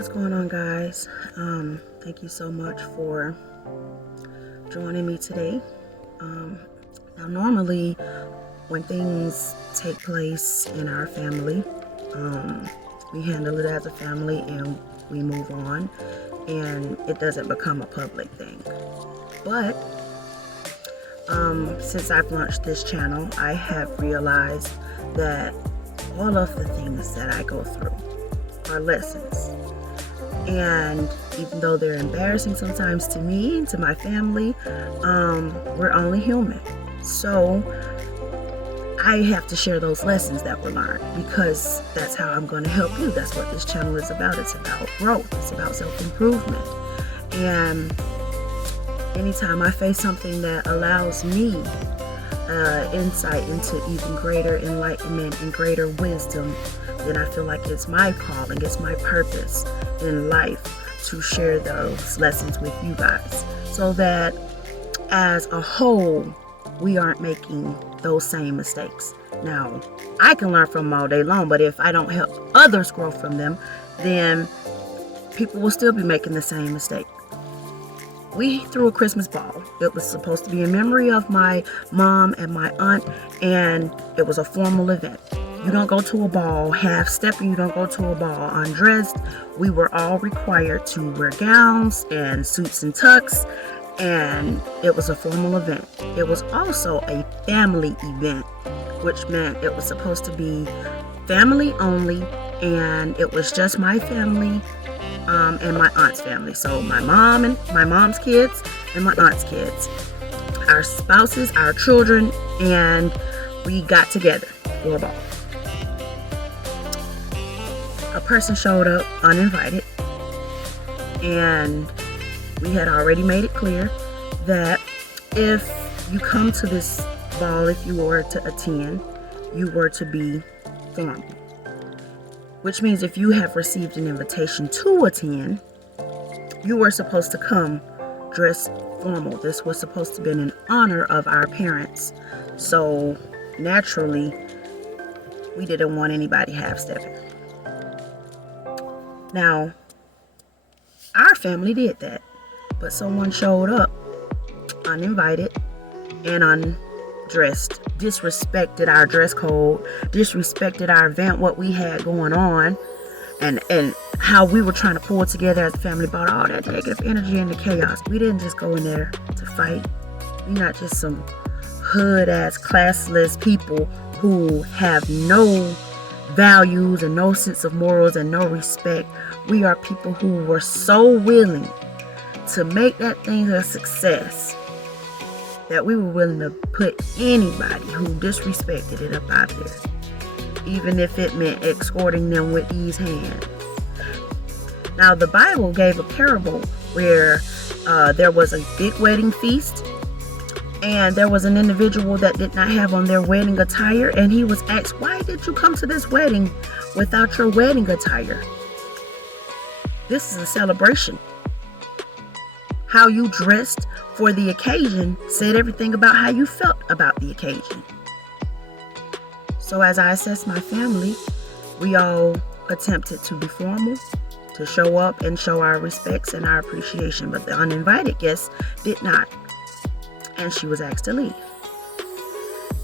What's going on, guys? Thank you so much for joining me today. Um, Now, normally, when things take place in our family, um, we handle it as a family and we move on, and it doesn't become a public thing. But since I've launched this channel, I have realized that all of the things that I go through are lessons. And even though they're embarrassing sometimes to me and to my family, we're only human. So I have to share those lessons that were learned, because that's how I'm going to help you. That's what this channel is about. It's about growth. It's about self-improvement. And anytime I face something that allows me insight into even greater enlightenment and greater wisdom, then I feel like it's my calling, it's my purpose in life to share those lessons with you guys, so that as a whole we aren't making those same mistakes. Now, I can learn from them all day long, but if I don't help others grow from them, then people will still be making the same mistake. We threw a Christmas ball. It was supposed to be in memory of my mom and my aunt, and it was a formal event. You don't go to a ball half-stepping. You don't go to a ball undressed. We were all required to wear gowns and suits and tux, and it was a formal event. It was also a family event, which meant it was supposed to be family only, and it was just my family and my aunt's family. So my mom and my mom's kids and my aunt's kids, our spouses, our children, and we got together for a ball. A person showed up uninvited, and we had already made it clear that if you come to this ball, if you were to attend, you were to be formal. Which means if you have received an invitation to attend, you were supposed to come dressed formal. This was supposed to be in honor of our parents. So naturally, we didn't want anybody half-stepping. Now, our family did that, but someone showed up uninvited and undressed, disrespected our dress code, disrespected our event, what we had going on, and how we were trying to pull together as a family, brought all that negative energy and the chaos. We didn't just go in there to fight. We're not just some hood-ass, classless people who have no values and no sense of morals and no respect. We are people who were so willing to make that thing a success that we were willing to put anybody who disrespected it up out there, even if it meant escorting them with these hands. Now, the Bible gave a parable where there was a big wedding feast, and there was an individual that did not have on their wedding attire, and he was asked, "Why did you come to this wedding without your wedding attire?" This is a celebration. How you dressed for the occasion said everything about how you felt about the occasion. So as I assessed my family, we all attempted to be formal, to show up and show our respects and our appreciation, but the uninvited guest did not, and she was asked to leave.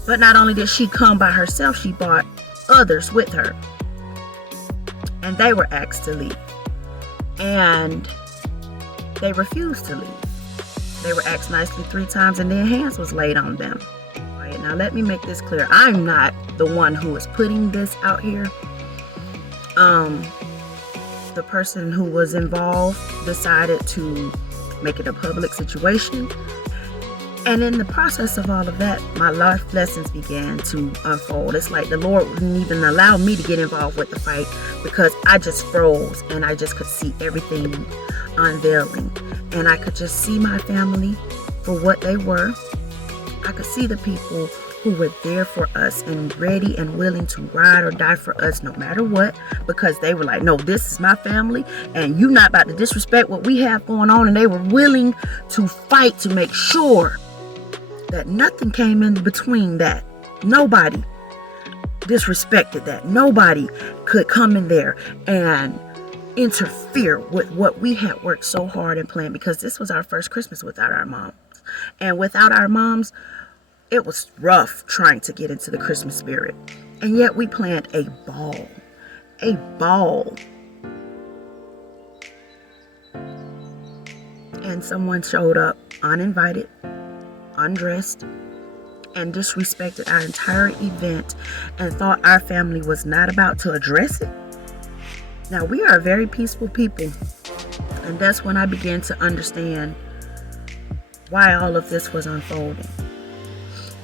But not only did she come by herself, she brought others with her, and they were asked to leave, and they refused to leave. They were asked nicely 3 times, and then hands was laid on them. All right, now let me make this clear. I'm not the one who is putting this out here. The person who was involved decided to make it a public situation. And in the process of all of that, my life lessons began to unfold. It's like the Lord wouldn't even allow me to get involved with the fight, because I just froze and I just could see everything unveiling. And I could just see my family for what they were. I could see the people who were there for us and ready and willing to ride or die for us no matter what, because they were like, no, this is my family and you're not about to disrespect what we have going on. And they were willing to fight to make sure that nothing came in between that. Nobody disrespected that. Nobody could come in there and interfere with what we had worked so hard and planned, because this was our first Christmas without our moms. And without our moms, it was rough trying to get into the Christmas spirit. And yet we planned a ball. A ball. And someone showed up uninvited, undressed, and disrespected our entire event and thought our family was not about to address it. Now, we are very peaceful people, and that's when I began to understand why all of this was unfolding.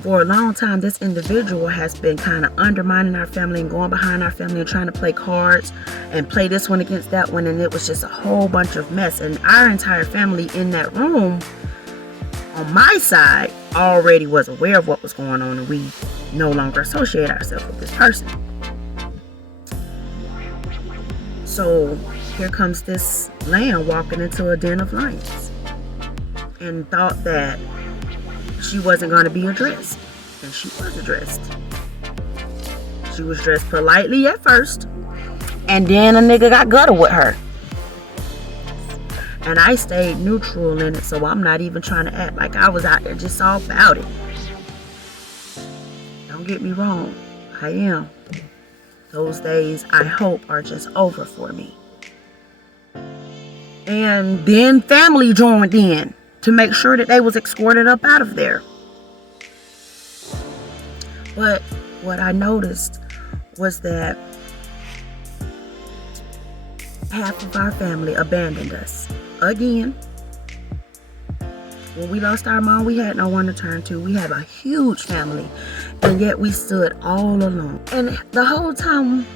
For a long time, this individual has been kind of undermining our family and going behind our family and trying to play cards and play this one against that one, and it was just a whole bunch of mess. And our entire family in that room, on my side, already was aware of what was going on, and we no longer associate ourselves with this person. So here comes this lamb walking into a den of lions and thought that she wasn't going to be addressed. And she was addressed. She was dressed politely at first, and then a nigga got gutter with her. And I stayed neutral in it, so I'm not even trying to act like I was out there just all about it. Don't get me wrong, I am. Those days, I hope, are just over for me. And then family joined in to make sure that they was escorted up out of there. But what I noticed was that half of our family abandoned us. Again, when we lost our mom, we had no one to turn to. We had a huge family, and yet we stood all alone. And the whole time,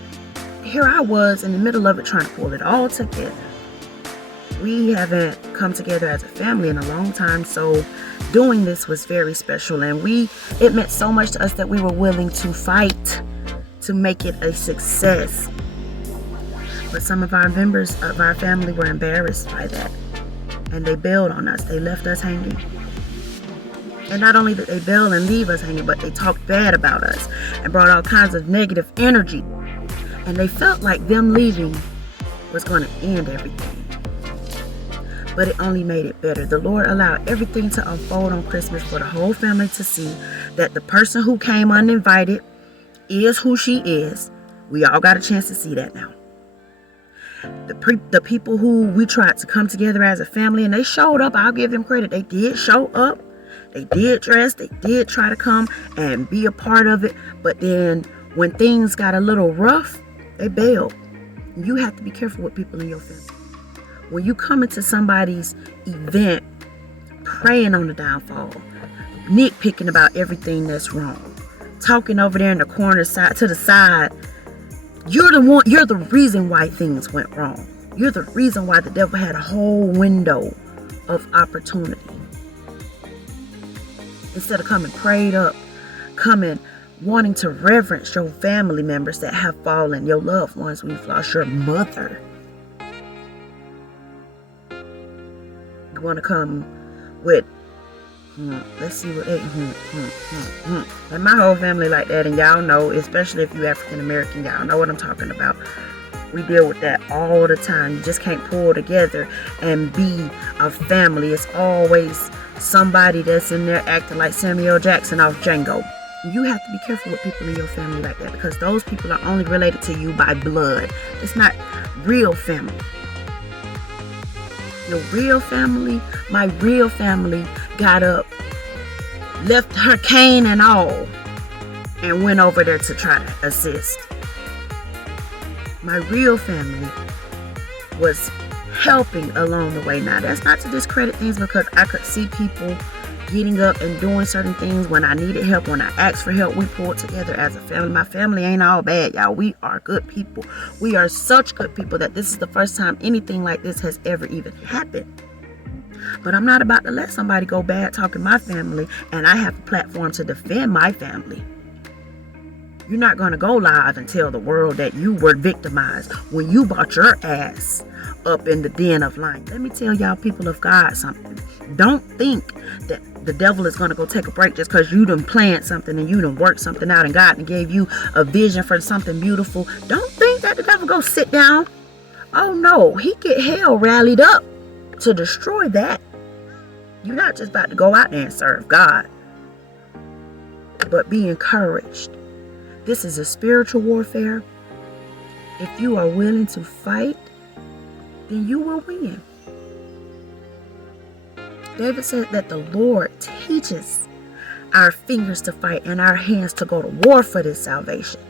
here I was in the middle of it trying to pull it all together. We haven't come together as a family in a long time, so doing this was very special, and it meant so much to us that we were willing to fight to make it a success. But some of our members of our family were embarrassed by that, and they bailed on us. They left us hanging. And not only did they bail and leave us hanging, but they talked bad about us and brought all kinds of negative energy. And they felt like them leaving was going to end everything. But it only made it better. The Lord allowed everything to unfold on Christmas for the whole family to see that the person who came uninvited is who she is. We all got a chance to see that now. The people who we tried to come together as a family, and they showed up, I'll give them credit. They did show up. They did dress. They did try to come and be a part of it. But then when things got a little rough, they bailed. You have to be careful with people in your family. When you come into somebody's event praying on the downfall, nitpicking about everything that's wrong, talking over there in the corner side to the side, you're the reason why things went wrong. You're the reason why the devil had a whole window of opportunity. Instead of coming prayed up, coming wanting to reverence your family members that have fallen, your loved ones when you've lost your mother. You want to come with, let's see what they, and my whole family like that, and y'all know, especially if you African American, y'all know what I'm talking about. We deal with that all the time. You just can't pull together and be a family. It's always somebody that's in there acting like Samuel Jackson off Django. You have to be careful with people in your family like that, because those people are only related to you by blood. It's not real family. Your real family, my real family, got up, left her cane and all, and went over there to try to assist. My real family was helping along the way. Now, that's not to discredit things, because I could see people getting up and doing certain things when I needed help. When I asked for help, we pulled together as a family. My family ain't all bad, y'all. We are good people. We are such good people that this is the first time anything like this has ever even happened. But I'm not about to let somebody go bad talking my family, and I have a platform to defend my family. You're not going to go live and tell the world that you were victimized when you brought your ass up in the den of lions. Let me tell y'all, people of God, something. Don't think that the devil is going to go take a break just because you done planned something and you done worked something out and God gave you a vision for something beautiful. Don't think that the devil go sit down. Oh no, he get hell rallied up to destroy that. You're not just about to go out there and serve God, but be encouraged. This is a spiritual warfare. If you are willing to fight, then you will win. David said that the Lord teaches our fingers to fight and our hands to go to war for this salvation.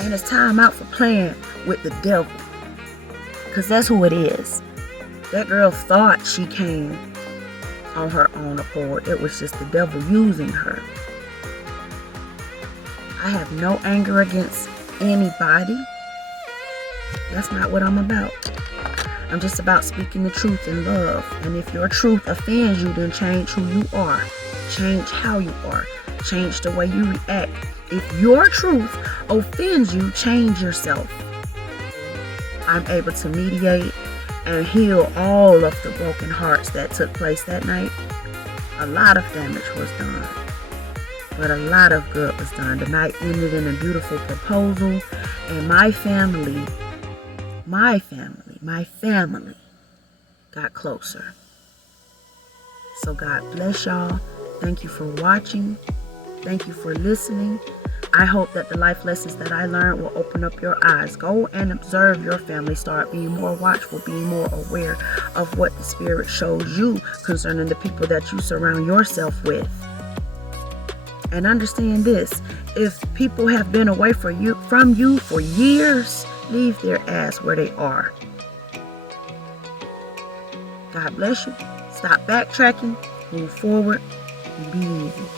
And it's time out for playing with the devil, because that's who it is. That girl thought she came on her own accord. It was just the devil using her. I have no anger against anybody. That's not what I'm about. I'm just about speaking the truth in love. And if your truth offends you, then change who you are. Change how you are. Change the way you react. If your truth offends you, change yourself. I'm able to mediate and heal all of the broken hearts that took place that night. A lot of damage was done, but a lot of good was done. The night ended in a beautiful proposal, and my family got closer. So God bless y'all. Thank you for watching. Thank you for listening. I hope that the life lessons that I learned will open up your eyes. Go and observe your family. Start being more watchful, being more aware of what the Spirit shows you concerning the people that you surround yourself with. And understand this: if people have been away from you for years, leave their ass where they are. God bless you. Stop backtracking. Move forward. And be easy.